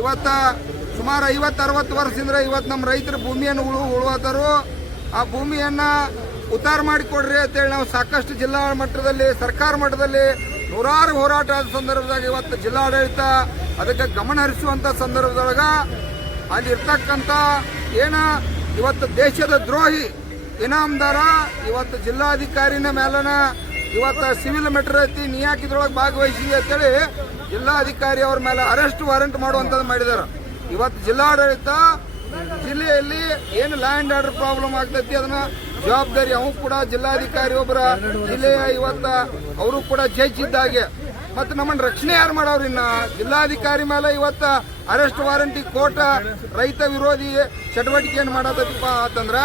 ಇವತ್ತ ಸುಮಾರು 50-60 ವರ್ಷದಿಂದ ಇವತ್ತು ನಮ್ಮ ರೈತರ ಭೂಮಿಯನ್ನು ಉಳುವದರು. ಆ ಭೂಮಿಯನ್ನ ಉತ್ತಾರ ಮಾಡಿಕೊಡ್ರಿ ಅಂತೇಳಿ ನಾವು ಸಾಕಷ್ಟು ಜಿಲ್ಲಾ ಮಟ್ಟದಲ್ಲಿ ಸರ್ಕಾರ ಮಟ್ಟದಲ್ಲಿ ನೂರಾರು ಹೋರಾಟ ಆದ ಸಂದರ್ಭದಾಗ ಇವತ್ತು ಜಿಲ್ಲಾಡಳಿತ ಅದಕ್ಕೆ ಗಮನ ಹರಿಸುವಂತ ಸಂದರ್ಭದೊಳಗ ಅಲ್ಲಿ ಇರ್ತಕ್ಕಂಥ ಇವತ್ತು ದೇಶದ ದ್ರೋಹಿ ಇನಾಮದಾರ ಇವತ್ತು ಜಿಲ್ಲಾಧಿಕಾರಿನ ಮೇಲನ ಇವತ್ತು ಸಿವಿಲ್ ಮೆಟರ್ ಐತಿ ನೀ ಹಾಕಿದ್ರೊಳಗೆ ಭಾಗವಹಿಸಿ ಅಂತೇಳಿ ಜಿಲ್ಲಾಧಿಕಾರಿ ಅವ್ರ ಮೇಲೆ ಅರೆಸ್ಟ್ ವಾರೆಂಟ್ ಮಾಡುವಂಥದ್ದು ಮಾಡಿದಾರೆ. ಇವತ್ತು ಜಿಲ್ಲಾಡಳಿತ ಜಿಲ್ಲೆಯಲ್ಲಿ ಏನು ಲ್ಯಾಂಡ್ ಆರ್ಡರ್ ಪ್ರಾಬ್ಲಮ್ ಆಗ್ತೈತಿ ಅದನ್ನ ಜವಾಬ್ದಾರಿ ಅವು ಕೂಡ ಜಿಲ್ಲಾಧಿಕಾರಿ ಒಬ್ಬರ ಜಿಲ್ಲೆಯ ಇವತ್ತ ಅವರು ಕೂಡ ಜಡ್ಜ್ ಇದ್ದಾಗೆ ಮತ್ತೆ ನಮ್ಮನ್ನ ರಕ್ಷಣೆ ಯಾರು ಮಾಡೋರು? ಇನ್ನ ಜಿಲ್ಲಾಧಿಕಾರಿ ಮೇಲೆ ಇವತ್ತ ಅರೆಸ್ಟ್ ವಾರಂಟಿ ಕೋರ್ಟ್ ರೈತ ವಿರೋಧಿ ಚಟುವಟಿಕೆಯನ್ನು ಮಾಡತೈತಿಪ್ಪ ಅಂತಂದ್ರ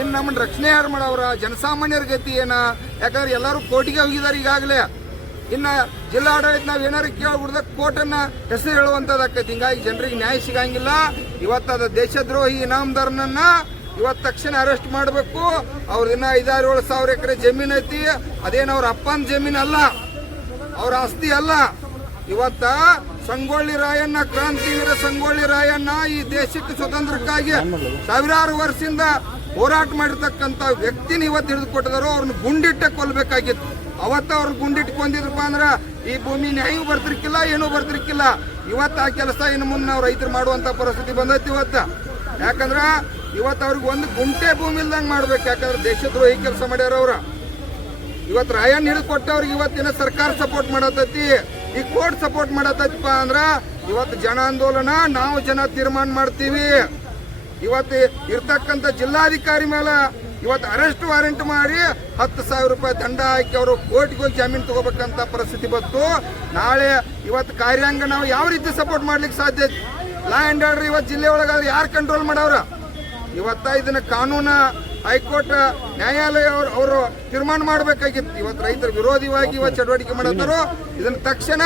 ಇನ್ನು ನಮ್ಮನ್ನ ರಕ್ಷಣೆ ಯಾರು ಮಾಡವ್ರ? ಜನಸಾಮಾನ್ಯರ ಗತಿ ಏನ? ಯಾಕಂದ್ರೆ ಎಲ್ಲರೂ ಕೋರ್ಟಿಗೆ ಹೋಗಿದ್ದಾರೆ ಈಗಾಗಲೇ. ಇನ್ನ ಜಿಲ್ಲಾಡಳಿತ ನಾವ್ ಏನಾರು ಕೇಳ್ಬಿಡ್ದ ಕೋರ್ಟ್ ಅನ್ನ ಹೆಸರು ಹೇಳುವಂತದಾಕೈತಿ. ಹಿಂಗಾಗಿ ಜನರಿಗೆ ನ್ಯಾಯ ಸಿಗಂಗಿಲ್ಲ. ಇವತ್ತದ ದೇಶದ್ರೋಹಿ ಇನಾಮದಾರನನ್ನ ಇವತ್ತು ತಕ್ಷಣ ಅರೆಸ್ಟ್ ಮಾಡಬೇಕು. ಅವ್ರದಿನ್ನ 5-7 ಸಾವಿರ ಎಕರೆ ಜಮೀನ್ ಐತಿ. ಅದೇನು ಅವ್ರ ಅಪ್ಪನ ಜಮೀನ್ ಅಲ್ಲ, ಅವ್ರ ಆಸ್ತಿ ಅಲ್ಲ. ಇವತ್ತ ಸಂಗೊಳ್ಳಿ ರಾಯಣ್ಣ, ಕ್ರಾಂತಿವೀರ ಸಂಗೊಳ್ಳಿ ರಾಯಣ್ಣ ಈ ದೇಶಕ್ಕೆ ಸ್ವತಂತ್ರಕ್ಕಾಗಿ ಸಾವಿರಾರು ವರ್ಷದಿಂದ ಹೋರಾಟ ಮಾಡಿರ್ತಕ್ಕಂಥ ವ್ಯಕ್ತಿನ ಇವತ್ತು ಹಿಡಿದುಕೊಟ್ಟಿದ್ರು. ಅವ್ರನ್ನ ಗುಂಡಿಟ್ಟೆ ಕೊಲ್ಬೇಕಾಗಿತ್ತು. ಅವತ್ತ ಅವ್ರನ್ನ ಗುಂಡಿಟ್ಟು ಕೊಂದಿದ್ರಪ್ಪ ಅಂದ್ರ ಈ ಭೂಮಿ ನ್ಯಾಯ ಬರ್ತಿರ್ಕಿಲ್ಲ, ಏನೂ ಬರ್ತಿರ್ಕಿಲ್ಲ. ಇವತ್ತು ಆ ಕೆಲಸ ಇನ್ನು ಮುಂದೆ ನಾವು ರೈತರು ಮಾಡುವಂತ ಪರಿಸ್ಥಿತಿ ಬಂದೈತಿ ಇವತ್ತ. ಯಾಕಂದ್ರ ಇವತ್ತು ಅವ್ರಿಗೆ ಒಂದು ಗುಂಟೆ ಭೂಮಿ ಇಲ್ದಂಗೆ ಮಾಡ್ಬೇಕು. ಯಾಕಂದ್ರೆ ದೇಶದ್ರೋಹಿ ಕೆಲಸ ಮಾಡ್ಯಾರ ಅವ್ರ. ಇವತ್ತು ರಾಯಣ್ಣ ಹಿಡಿದು ಕೊಟ್ಟವ್ರಿಗೆ ಇವತ್ತಿನ ಸರ್ಕಾರ ಸಪೋರ್ಟ್ ಮಾಡತೈತಿ, ಈ ಕೋರ್ಟ್ ಸಪೋರ್ಟ್ ಮಾಡತೈತಿಪ್ಪ ಅಂದ್ರ ಇವತ್ತು ಜನ ಆಂದೋಲನ ನಾವು ಜನ ತೀರ್ಮಾನ ಮಾಡ್ತೀವಿ. ಇವತ್ತು ಇರ್ತಕ್ಕಂಥ ಜಿಲ್ಲಾಧಿಕಾರಿ ಮೇಲೆ ಇವತ್ತು ಅರೆಸ್ಟ್ ವಾರೆಂಟ್ ಮಾಡಿ 10,000 ರೂಪಾಯಿ ದಂಡ ಹಾಕಿ ಅವರು ಕೋರ್ಟ್ಗೆ ಹೋಗಿ ಜಾಮೀನು ತಗೋಬೇಕಂತ ಪರಿಸ್ಥಿತಿ ಬಂತು. ನಾಳೆ ಇವತ್ತು ಕಾರ್ಯಾಂಗ ನಾವು ಯಾವ ರೀತಿ ಸಪೋರ್ಟ್ ಮಾಡ್ಲಿಕ್ಕೆ ಸಾಧ್ಯ? ಲಾ ಅಂಡ್ ಆರ್ಡರ್ ಇವತ್ತು ಜಿಲ್ಲೆ ಒಳಗಾದ್ರೆ ಯಾರು ಕಂಟ್ರೋಲ್ ಮಾಡವ್ರ? ಇವತ್ತ ಇದನ್ನ ಕಾನೂನು ಹೈಕೋರ್ಟ್ ನ್ಯಾಯಾಲಯ ಅವರು ತೀರ್ಮಾನ ಮಾಡಬೇಕಾಗಿತ್ತು. ಇವತ್ತು ರೈತರ ವಿರೋಧಿಯಾಗಿ ಇವತ್ತು ಚಟುವಟಿಕೆ ಮಾಡತ್ತಾರೋ ಇದನ್ನ ತಕ್ಷಣ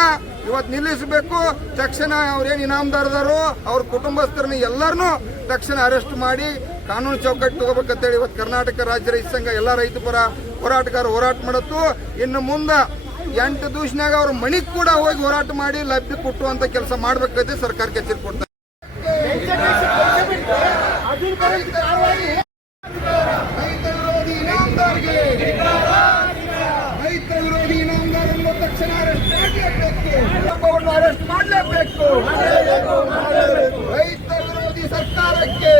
ಇವತ್ತು ನಿಲ್ಲಿಸಬೇಕು. ತಕ್ಷಣ ಅವ್ರೇನು ಇನಾಮದಾರದಾರೋ ಅವ್ರ ಕುಟುಂಬಸ್ಥರನ್ನ ಎಲ್ಲರನ್ನೂ ತಕ್ಷಣ ಅರೆಸ್ಟ್ ಮಾಡಿ ಕಾನೂನು ಚೌಕಟ್ಟು ತಗೋಬೇಕಂತೇಳಿ ಇವತ್ತು ಕರ್ನಾಟಕ ರಾಜ್ಯ ರೈತ ಸಂಘ ಎಲ್ಲ ರೈತ ಪರ ಹೋರಾಟಗಾರ ಹೋರಾಟ ಮಾಡತ್ತು. ಇನ್ನು ಮುಂದೆ 8 ದಿವಸನಾಗ ಅವ್ರ ಮನಿಗ್ ಕೂಡ ಹೋಗಿ ಹೋರಾಟ ಮಾಡಿ ಲಭ್ಯ ಕೊಟ್ಟುವಂತ ಕೆಲಸ ಮಾಡ್ಬೇಕೈತೆ ಸರ್ಕಾರಕ್ಕೆ ಎಚ್ಚರಿಕೆ ಕೊಡ್ತಾರೆ. ರೈತ ವಿರೋಧಿ ಇನಾಮದಾರನ್ನು ತಕ್ಷಣ ಅರೆಸ್ಟ್ ಮಾಡಲೇಬೇಕು. ರೈತ ವಿರೋಧಿ ಸರ್ಕಾರಕ್ಕೆ,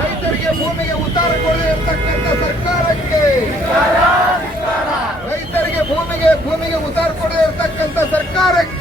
ರೈತರಿಗೆ ಭೂಮಿಗೆ ಉತ್ತಾರ ಕೊಡದೇ ಇರತಕ್ಕಂಥ ಸರ್ಕಾರಕ್ಕೆ, ರೈತರಿಗೆ ಭೂಮಿಗೆ ಉತ್ತಾರ ಕೊಡದೇ ಇರತಕ್ಕಂಥ ಸರ್ಕಾರಕ್ಕೆ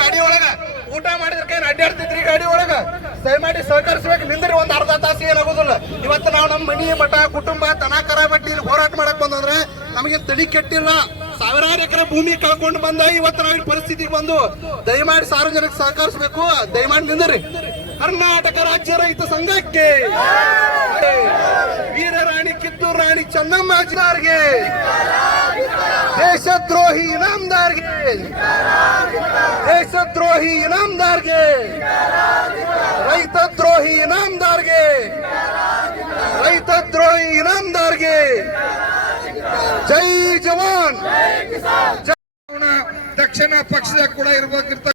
ಗಾಡಿ ಒಳಗ ಊಟ ಮಾಡಿದ್ರ ಕೈ ಅಡ್ಡಾಡ್ತಿದ್ರಿ ಗಾಡಿ ಒಳಗ ದಯಮಾಡಿ ಸಹಕರಿಸಬೇಕು. ನಿಂದ್ರಿ ಒಂದ್ ಅರ್ಧ ತಾಸು ಏನಾಗೋದಿಲ್ಲ. ಇವತ್ತು ನಾವು ನಮ್ಮ ಮನಿ ಮಠ ಕುಟುಂಬ ತನಕರ ಬಟ್ಟಿ ಹೋರಾಟ ಮಾಡಕ್ ಬಂದಂದ್ರೆ ನಮಗೆ ತಡಿ ಕೆಟ್ಟಿಲ್ಲ. ಸಾವಿರಾರು ಎಕರೆ ಭೂಮಿ ಕಳ್ಕೊಂಡು ಬಂದ ಇವತ್ತು ನಾವಿನ ಪರಿಸ್ಥಿತಿಗೆ ಬಂದು ದಯಮಾಡಿ ಸಾರ್ವಜನಿಕ ಸಹಕರಿಸಬೇಕು. ದಯಮಾಡಿ ನಿಂದ್ರಿ. ಕರ್ನಾಟಕ ರಾಜ್ಯ ರೈತ ಸಂಘಕ್ಕೆ, ವೀರರಾಣಿ ಕಿತ್ತೂರು ರಾಣಿ ಚೆನ್ನಮ್ಮಾಜಿಗೆ, ದೇಶದ್ರೋಹಿ ಇನಾಮದಾರ್ಗೆ, ದೇಶದ್ರೋಹಿ ಇನಾಮದಾರ್ಗೆ, ರೈತದ್ರೋಹಿ ಇನಾಮದಾರ್ಗೆ, ರೈತದ್ರೋಹಿ ಇನಾಮದಾರ್ಗೆ ಜೈ ಜವಾನ್. ದಕ್ಷಿಣ ಪಕ್ಷದ ಕೂಡ ಇರಬೇಕಿರ್ತ